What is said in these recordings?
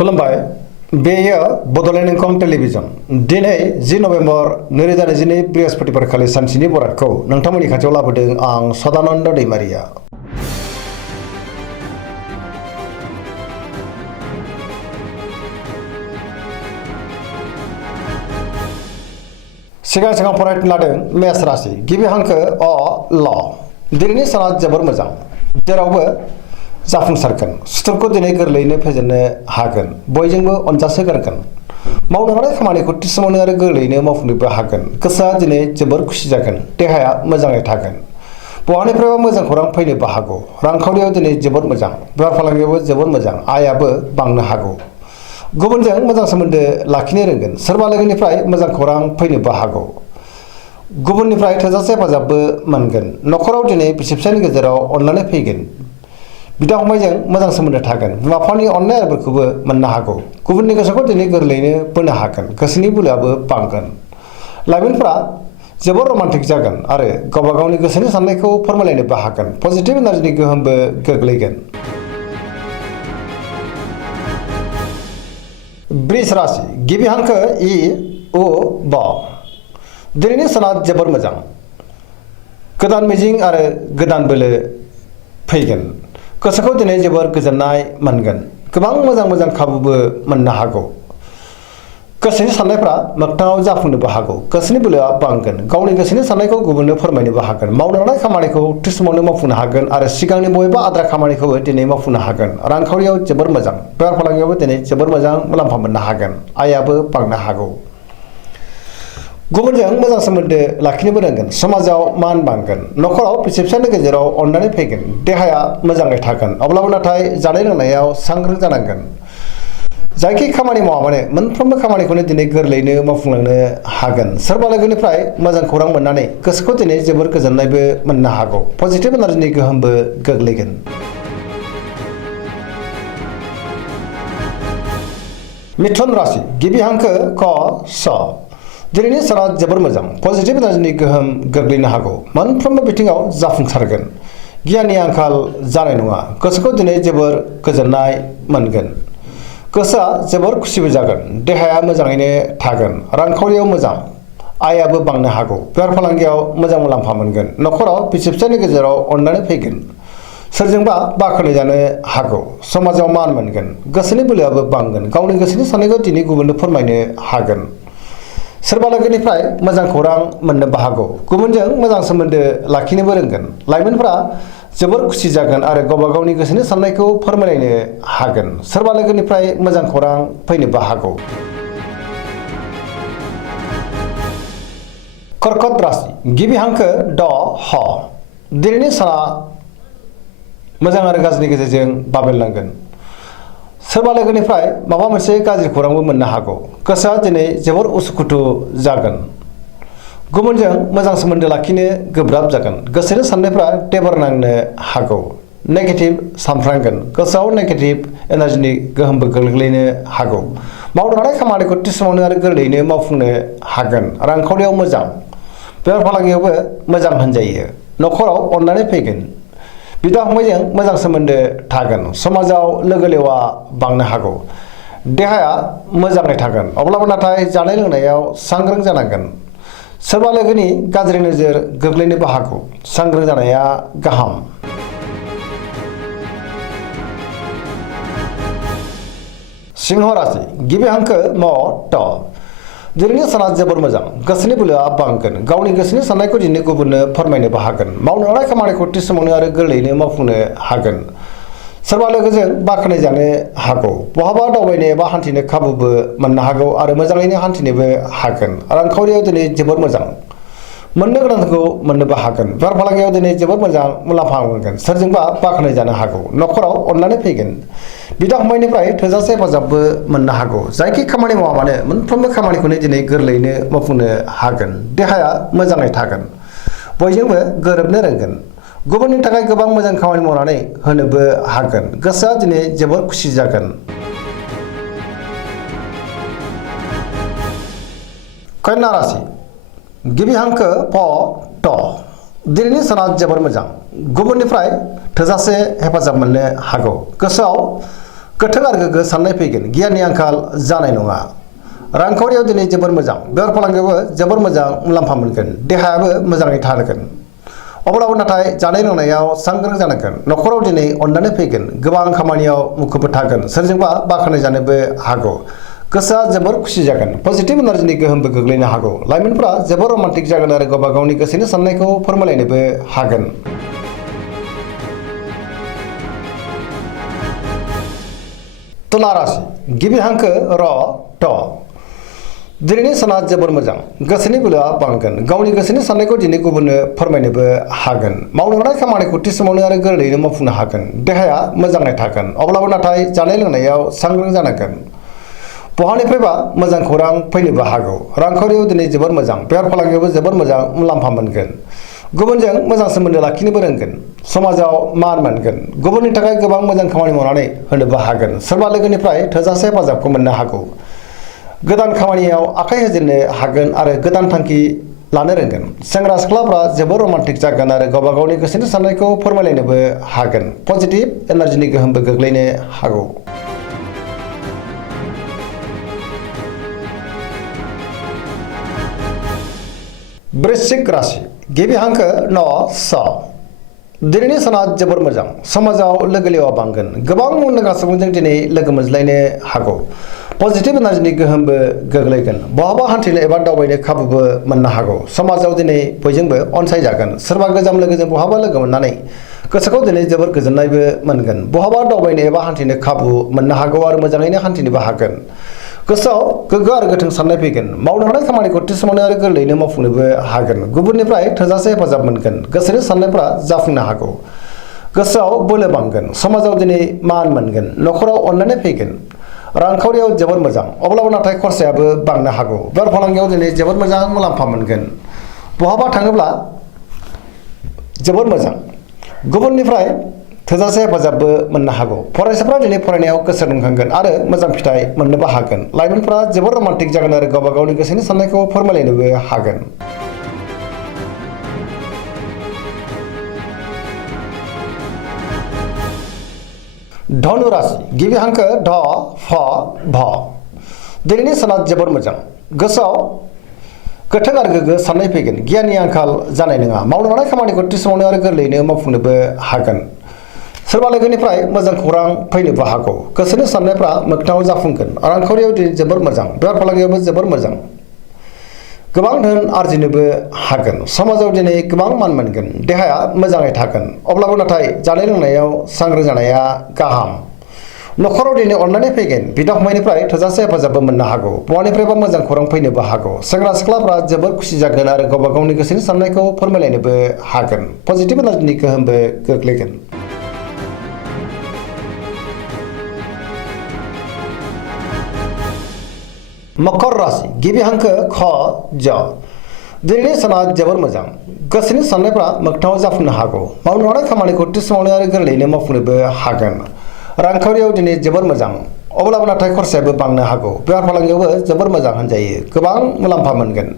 खुलुमबाय बेयो बड'लेण्ड इंखं टेलिभिजन दिनै 10 नभेम्बर 2022 बृहस्पतिबार खालि सानसेनि बरादखौ नोंथांमोननि खाथियाव लाबोदों आं सदानन्द दैमारिया। सिगां फरायनो लादों मेष राशि गिबि हांखो अ ल दिनैनि साना जोबोर मोजां जेरावबो जाफुंसारगोन सुथुरखौ दिनै गोरलैयैनो फेजेननो हागोन बयजोंबो अनजासोगारगोन मावनो हानाय खामानिखौ थि समावनो आरो गोरलैयैनो मावफुंनोबो हागोन गोसोआ दिनै जोबोर खुसि जागोन देहाया मोजाङै थागोन बहानिफ्रायबा मोजां खौरां फैनोबो हागौ रांखावरियाव दिनै जोबोर मोजां बेफार फालांगियावबो जोबोर मोजां आयाबो बांनो हागौ गुबुनजों मोजां सोमोन्दो लाखिनो रोंगोन सोरबा लोगोनिफ्राय मोजां खौरां फैनोबो हागौ गुबुननिफ्राय थोजासे हेफाजाबबो मोनगोन न'खराव दिनै बिसि फिसायनि गेजेराव अनलायनाय फैगोन बिदा फंबायजों मोजां सोमोन्दो थागोन बिमा बिफानि अननाय आरोफोरखौबो मोननो हागौ गुबुननि गोसोखौ दिनै गोरलैयैनो बोनो हागोन गोसोनि बोलोआबो बांगोन लाइमोनफोरा जोबोर रमान्टिक जागोन आरो गावबा गावनि गोसोनि साननायखौ फोरमायलायनोबो हागोन पजिटिभ एनार्जिनि गोहोमबो गोग्लैगोन। वृष राशि गिबि हांखो इ उ ब दिनैनि साना जोबोर मोजां गोदान मिजिं आरो गोदान बोलो फैगोन गोसोखौ दिनै जोबोर गोजोननाय मोनगोन गोबां मोजां खाबुबो मोननो हागौ गोसोनि साननायफ्रा मोगथाङाव जाफुंनोबो हागौ गोसोनि बोलोआ बांगोन गावनि गोसोनि साननायखौ गुबुननो फोरमायनोबो हागोन मावनो हानाय खामानिखौ थि समावनो मावफुंनो हागोन आरो सिगांनि बबेबा आद्रा खामानिखौबो दिनै मावफुंनो हागोन रांखावरियाव जोबोर मोजां बेफार फालांगियावबो दिनै जोबोर मोजां मुलाम्फा मोननो हागोन आयाबो बांनो हागौ गुबुनजों मोजां सोमोन्दो लाखिनोबो रोंगोन समाजाव मान बांगोन न'खराव बिसि फिसायनि गेजेराव अननानै फैगोन देहाया मोजाङै थागोन अब्लाबो नाथाय जानाय लोंनायाव सांग्रां जानांगोन जायखि खामानि मावा माने मोनफ्रोमबो खामानिखौनो दिनै गोरलैयैनो मावफुंलांनो हागोन सोरबा लोगोनिफ्राय मोजां खौरां मोननानै गोसोखौ दिनै जोबोर गोजोननायबो मोननो हागौ पजिटिभ एनार्जिनि गोहोमबो गोग्लैगोन। मिथुन राशि गिबि हांखो क स दिनैनि साना जोबोर मोजां पजिटिभ एनार्जिनि गोहोम गोग्लैनो हागौ मोनफ्रोमबो बिथिङाव जाफुंसारगोन गियाननि आंखाल जानाय नङा गोसोखौ दिनै जोबोर गोजोननाय मोनगोन गोसोआ जोबोर खुसिबो जागोन देहाया मोजाङैनो थागोन रांखावरियाव मोजां आयाबो बांनो हागौ बेफार फालांगियाव मोजां मुलाम्फा मोनगोन न'खराव बिसि फिसायनि गेजेराव अननानै फैगोन सोरजोंबा बाख्नाय जानो हागौ समाजाव मान मोनगोन गोसोनि बोलोआबो बांगोन गावनि गोसोनि साननायखौ दिनै गुबुननो फोरमायनो हागोन सोरबा लोगोनिफ्राय मोजां खौरां मोननोबो हागौ गुबुनजों मोजां सोमोन्दो लाखिनोबो रोंगोन लाइमोनफोरा जोबोर खुसि जागोन आरो गावबा गावनि गोसोनि साननायखौ फोरमायलायनो हागोन सोरबा लोगोनिफ्राय मोजां खौरां फैनोबो हागौ। कर्कट राशि गिबि हांखो ड ह दिनैनि साना मोजां आरो गाज्रिनि गेजेरजों बाबेनलांगोन सोरबा लोगोनिफ्राय माबा मोनसे गाज्रि खौरांबो मोननो हागौ गोसोआ दिनै जोबोर उसुखुथु जागोन गुबुनजों मोजां सोमोन्दो लाखिनो गोब्राब जागोन गोसोनि साननायफ्रा टेबोर नांनो हागौ नेगेटिभ सानफ्रांगोन गोसोआव नेगेटिभ एनार्जिनि गोहोमबो गोग्लैनो हागौ मावनो हानाय खामानिखौ थि समावनो आरो गोरलैयैनो मावफुंनो हागोन रांखावरियाव मोजां बेफार फालांगियावबो मोजां होनजायो न'खराव अननानै फैगोन बिदा फंबायजों मोजां सोमोन्दो थागोन समाजाव लोगो लेवा बांनो हागौ देहाया मोजाङै थागोन अब्लाबो नाथाय जानाय लोंनायाव सांग्रां जानांगोन सोरबा लोगोनि गाज्रि नोजोर गोग्लैनोबो हागौ सांग्रां जानाया गाहाम। सिंह राशि गिबि हांखो म ट दिनैनि साना जोबोर मोजां गोसोनि बोलोआ बांगोन गावनि गोसोनि साननायखौ दिनै गुबुननो फोरमायनोबो हागोन मावनो हानाय खामानिखौ थि समावनो आरो गोरलैयैनो मावफुंनो हागोन सोरबा लोगोजों बाख्नाय जानो हागौ बहाबा दावबायनो एबा हान्थिनो खाबुबो मोननो हागौ आरो मोजाङैनो हान्थिनोबो हागोन रांखावरियाव दिनै जोबोर मोजां मोननो गोनांखौ मोननोबो हागोन बेफार फालांगियाव दिनै जोबोर मोजां मुलाम्फा मोनगोन सोरजोंबा बाख्नाय जानो हागौ न'खराव अननानै फैगोन बिदा फंबायनिफ्राय थोजासे हेफाजाबबो मोननो हागौ जायखि खामानि मावा मानो मोनफ्रोमबो खामानिखौनो दिनै गोरलैयैनो मावफुंनो हागोन देहाया मोजाङै थागोन बयजोंबो गोरोबनो रोंगोन गुबुननि थाखाय गोबां मोजां खामानि मावनानै होनोबो हागोन गोसोआ दिनै जोबोर खुसि जागोन। कन्या राशि गिबि हांखो प ट दिनैनि साना जोबोर मोजां गुबुननिफ्राय थोजासे हेफाजाब मोननो हागौ गोसोआव गोथों आरो गोग्गो साननाय फैगोन गियाननि आंखाल जानाय नङा रांखावरियाव दिनै जोबोर मोजां बेफार फालांगियावबो जोबोर मोजां मुलाम्फा मोनगोन देहायाबो मोजाङै थागोन अब्लाबो नाथाय जानाय लोंनायाव सांग्रां जानांगोन न'खराव दिनै अननानै फैगोन गोबां खामानियाव मुखुब थागोन सोरजोंबा बाख्नाय जानोबो हागौ गोसोआ जोबोर खुसि जागोन पजिटिभ एनार्जिनि गोहोमबो गोग्लैनो हागौ लाइमोनफोरा जोबोर रमान्टिक जागोन आरो गावबा गावनि गोसोनि साननायखौ फोरमायलायनोबो हागोन तुला राशि गिबि हांखो र ट दिनैनि साना जोबोर मोजां गोसोनि बोलोआ बांगोन गावनि गोसोनि साननायखौ दिनै गुबुननो फोरमायनोबो हागोन मावनो हानाय खामानिखौ थि समावनो आरो गोरलैयैनो मावफुंनो हागोन देहाया मोजाङै थागोन अब्लाबो नाथाय जानाय लोंनायाव सांग्रां जानांगोन बहानिफ्रायबा मोजां खौरां फैनोबो हागौ रांखावरियाव दिनै जोबोर मोजां बेफार फालांगियावबो जोबोर मोजां मुलाम्फा मोनगोन गुबुनजों मोजां सोमोन्दो लाखिनोबो रोंगोन समाजाव मान मोनगोन गुबुननि थाखाय गोबां मोजां खामानि मावनानै होनोबो हागोन सोरबा लोगोनिफ्राय थोजासे हेफाजाबखौ मोननो हागौ गोदान खामानियाव आखाइ होजेननो हागोन आरो गोदान थांखि लानो रोंगोन सेंग्रा सिख्लाफ्रा जोबोर रमान्टिक जागोन आरो गावबा गावनि गोसोनि साननायखौ फोरमायलायनोबो हागोन पजिटिभ एनार्जिनि गोहोमबो गोग्लैनो हागौ वृश्चिक राशि गिबि हांखो न स दिनैनि साना जोबोर मोजां समाजाव लोगो लेवा बांगोन गोबां मुंदांखा सुबुंजों दिनै लोगो मोनज्लायनो हागौ पजिटिभ एनार्जिनि गोहोमबो गोग्लैगोन बहाबा हान्थिनो एबा दावबायनो खाबुबो मोननो हागौ समाजाव दिनै बयजोंबो अनसायजागोन सोरबा गोजाम लोगोजों बहाबा लोगो मोननानै गोसोखौ दिनै जोबोर गोजोननायबो मोनगोन बहाबा दावबायनो एबा हान्थिनो खाबु मोननो हागौ आरो मोजाङैनो हान्थिनोबो हागोन गोसोआव गोग्गो आरो गोथों साननाय फैगोन मावनो हानाय खामानिखौ थि समावनो आरो गोरलैयैनो मावफुंनोबो हागोन गुबुननिफ्राय थोजासे हेफाजाब मोनगोन गोसोनि साननायफ्रा जाफुंनो हागौ गोसोआव बोलो बांगोन समाजाव दिनै मान मोनगोन न'खराव अननानै फैगोन रांखावरियाव जोबोर मोजां अब्लाबो नाथाय खरसायाबो बांनो हागौ बेफार फालांगियाव दिनै जोबोर मोजां मुलाम्फा मोनगोन बहाबा थाङोब्ला जोबोर मोजां गुबुननिफ्राय थोजासे हेफाजाबबो मोननो हागौ फरायसाफ्रा दिनै फरायनायाव गोसो दुंखांगोन आरो मोजां फिथाइ मोननोबो हागोन लाइमोनफ्रा जोबोर रमान्टिक जागोन आरो गावबा गावनि गोसोनि साननायखौ फोरमायलायनोबो हागोन धनु राशि गिबि हांखो ध फ भ दिनैनि साना जोबोर मोजां गोसोआव गोथों आरो गोग्गो साननाय फैगोन गियाननि आंखाल जानाय नङा मावनो हानाय खामानिखौ थि समावनो आरो गोरलैयैनो मावफुंनोबो हागोन सोरबा लोगोनिफ्राय मोजां खौरां फैनोबो हागौ गोसोनि साननायफ्रा मोगथाङाव जाफुंगोन रांखावरियाव दिनै जोबोर मोजां बेफार फालांगियावबो जोबोर मोजां गोबां धोन आरजिनोबो हागोन समाजाव दिनै गोबां मान मोनगोन देहाया मोजाङै थागोन अब्लाबो नाथाय जानाय लोंनायाव सांग्रां जानाया गाहाम न'खराव दिनै अननानै फैगोन बिदा फंबायनिफ्राय थोजासे हेफाजाबबो मोननो हागौ बहानिफ्रायबा मोजां खौरां फैनोबो हागौ सेंग्रा सिख्लाफ्रा जोबोर खुसि जागोन आरो गावबा गावनि गोसोनि साननायखौ फोरमायलायनोबो हागोन पजिटिभ एनार्जिनि गोहोमबो गोग्लैगोन मकर राशि गिबि हांखो ख ज दिनैनि साना जोबोर मोजां गोसोनि साननायफ्रा मोगथाङाव जाफुंनो हागौ मावनो हानाय खामानिखौ थि समावनो आरो गोरलैयैनो मावफुंनोबो हागोन रांखावरियाव दिनै जोबोर मोजां अब्लाबो नाथाय खरसायाबो बांनो हागौ बेफार फालांगियावबो जोबोर मोजां होनजायो गोबां मुलाम्फा मोनगोन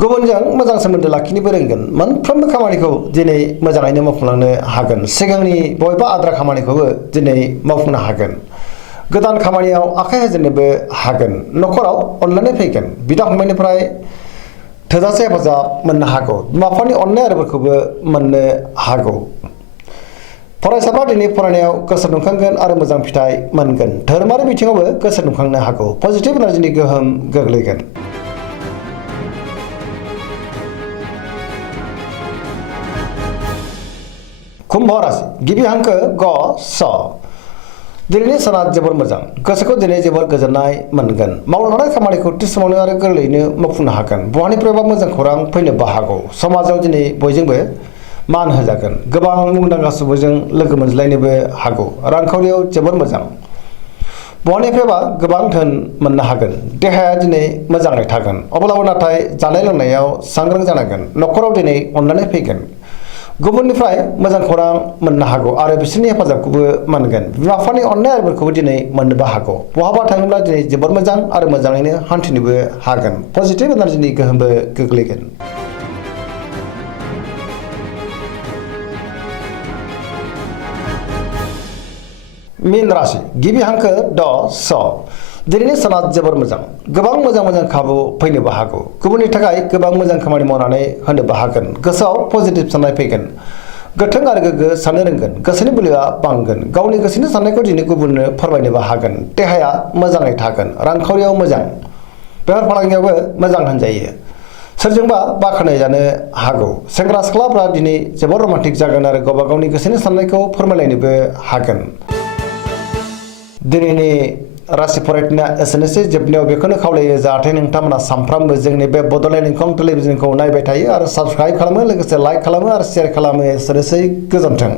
गुबुनजों मोजां सोमोन्दो लाखिनोबो रोंगोन मोनफ्रोमबो खामानिखौ दिनै मोजाङैनो मावफुंलांनो हागोन सिगांनि बबेबा आद्रा खामानिखौबो दिनै मावफुंनो हागोन गोदान खामानियाव आखाइ होजेननोबो हागोन न'खराव अननानै फैगोन बिदा फंबायनिफ्राय थोजासे हेफाजाब मोननो हागौ बिमा बिफानि अननाय आरिफोरखौबो मोननो हागौ फरायसाफ्रा दिनै फरायनायाव गोसो दुंखांगोन आरो मोजां फिथाइ मोनगोन धोरोमारि बिथिङावबो गोसो दुंखांनो हागौ पजिटिभ एनार्जिनि गोहोम गोग्लैगोन कुम्भ राशि गिबि हांखो ग स दिनैनि साना जोबोर मोजां गोसोखौ दिनै जोबोर गोजोननाय मोनगोन मावनो हानाय खामानिखौ थि समावनो आरो गोरलैयैनो मावफुंनो हागोन बहानिफ्रायबा मोजां खौरां फैनोबो हागौ समाजाव दिनै बयजोंबो मान होजागोन गोबां मुंदांखा सुबुंजों लोगो मोनज्लायनोबो हागौ रांखावरियाव जोबोर मोजां बहानिफ्रायबा गोबां धोन मोननो हागोन देहाया दिनै मोजाङै थागोन अब्लाबो नाथाय जानाय लोंनायाव सांग्रां जानांगोन न'खराव दिनै अननानै फैगोन गुबुननिफ्राय मोजां खौरां मोननो हागौ आरो बिसोरनि हेफाजाबखौबो मोनगोन बिमा बिफानि अननाय आरिफोरखौबो दिनै मोननोबो हागौ बहाबा थाङोब्ला दिनै जोबोर मोजां आरो मोजाङैनो हान्थिनोबो हागोन पजिटिभ एनार्जिनि गोहोमबो गोग्लैगोन मीन राशि गिबि हांखो ड स दिनैनि साना जोबोर मोजां गोबां मोजां खाबु फैनोबो हागौ गुबुननि थाखाय गोबां मोजां खामानि मावनानै होनोबो हागोन गोसोआव पजिटिभ साननाय फैगोन गोथों आरो गोग्गो साननो रोंगोन गोसोनि बोलोआ बांगोन गावनि गोसोनि साननायखौ दिनै गुबुननो फोरमायनोबो हागोन देहाया मोजाङै थागोन रांखावरियाव मोजां बेफार फालांगियावबो मोजां होनजायो सोरजोंबा बाख्नाय जानो हागौ सेंग्रा सिख्लाफ्रा दिनै जोबोर रमान्टिक जागोन आरो गावबा गावनि गोसोनि साननायखौ फोरमायलायनोबो हागोन दिनैनि राशि फरायथिना एसेनोसै जोबनायाव बेखौनो खावलायो जाहाथे नोंथांमोना सानफ्रामबो जोंनि बे बड'लेण्ड इंखं टेलिभिजनखौ नायबाय थायो आरो साबस्क्राइब खालामो लोगोसे लाइक खालामो आरो शेयार खालामो एसेनोसै गोजोन्थों।